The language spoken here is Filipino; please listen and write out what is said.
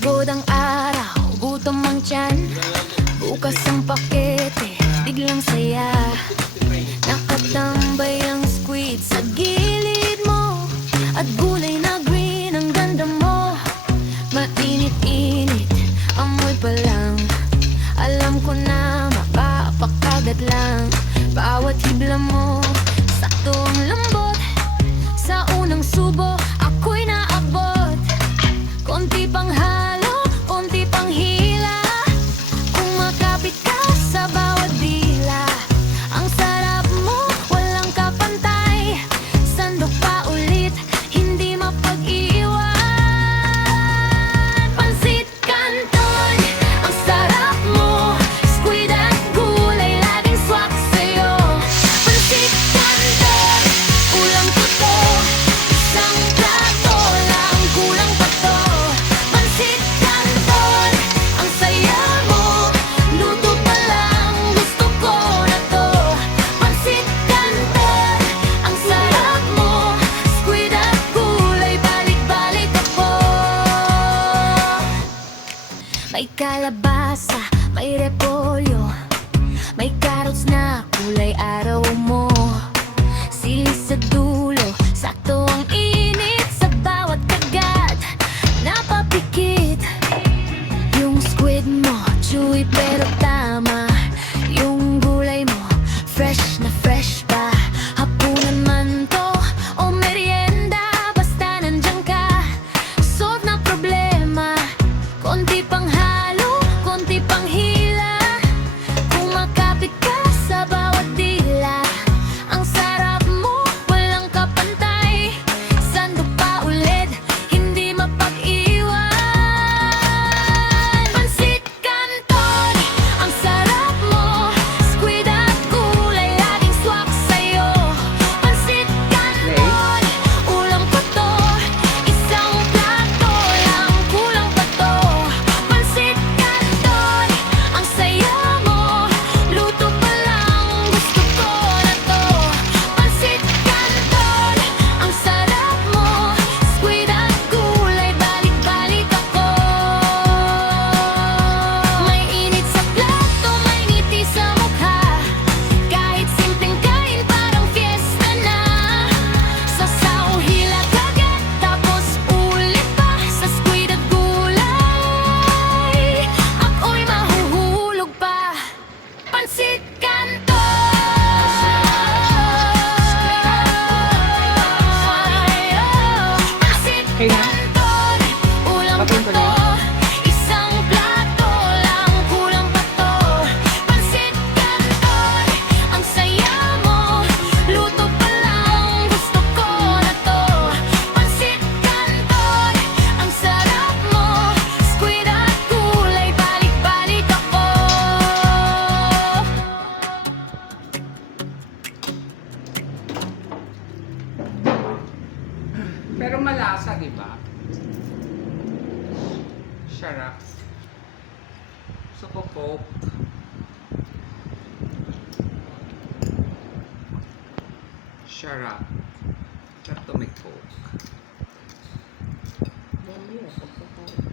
Pagod ang araw, gutom ang tiyan. Bukas ang pakete, biglang saya. Nakatambay ang squid sa gilid mo, at gulay na green ang ganda mo. Mainit-init, amoy pa lang. Alam ko na makapakagat lang. Bawat hibla mo, sakto ang lambot. Sa unang subo, ako'y naabot. Konti pang halo, konti pang hila. Kung makapit ka sa bawat dila, ang sarap mo, walang kapantay. Sandok pa ulit, hindi mapag-iwan. Pansit Canton, ang sarap mo. Squid at gulay, laging swak sa'yo. Pansit Canton, ulam ko to. Isang plato lang, kulang pa to. Pansit Canton, ang saya mo. Luto pa lang, gusto ko na to. Pansit Canton, ang sarap mo. Squid at gulay, balik-balik ako. May kalabasa, may repolyo, may carrots na kulay araw mo. Sili sa dulo, sakto ang init sa bawat kagat. Napapikit yung squid mo, chewy pero tama. Yung gulay mo, fresh na fresh pa. Hapunan man to o merienda, basta nandiyan ka, solve na problema. Konti pang halo, konti pang hila. Kung makapit ka sa bawat dila, ang sarap mo, walang kapantay. Sandok pa ulit, hindi mapag-iwan. Pansit Canton, ang sarap mo. Squid at gulay, laging swak sa'yo. Pansit Canton, ulam ko to. Isang plato lang, kulang pa to. Pansit Canton, ang saya mo. Luto pa lang, gusto ko na to. Pansit Canton, ang sarap mo. Squid at gulay, balik-balik ako. May init sa plato, may ngiti sa mukha. Kahit simpleng kain, parang fiesta na. Sasaw, hila kagat, tapos ulit pa sa squid at gulay. Ako'y mahuhulog pa. Pansit Canton, Pansit Canton, ulam ko to. Isang plato lang, kulang pa to. Pansit Canton, ang saya mo. Luto pa lang, gusto ko na to. Pansit Canton, ang sarap mo. Squid at gulay, balik-balik ako. Pero malasa, di ba? Sarap. Gusto ko Coke. Sarap. Sarap to may Coke. Dali, pagkakain.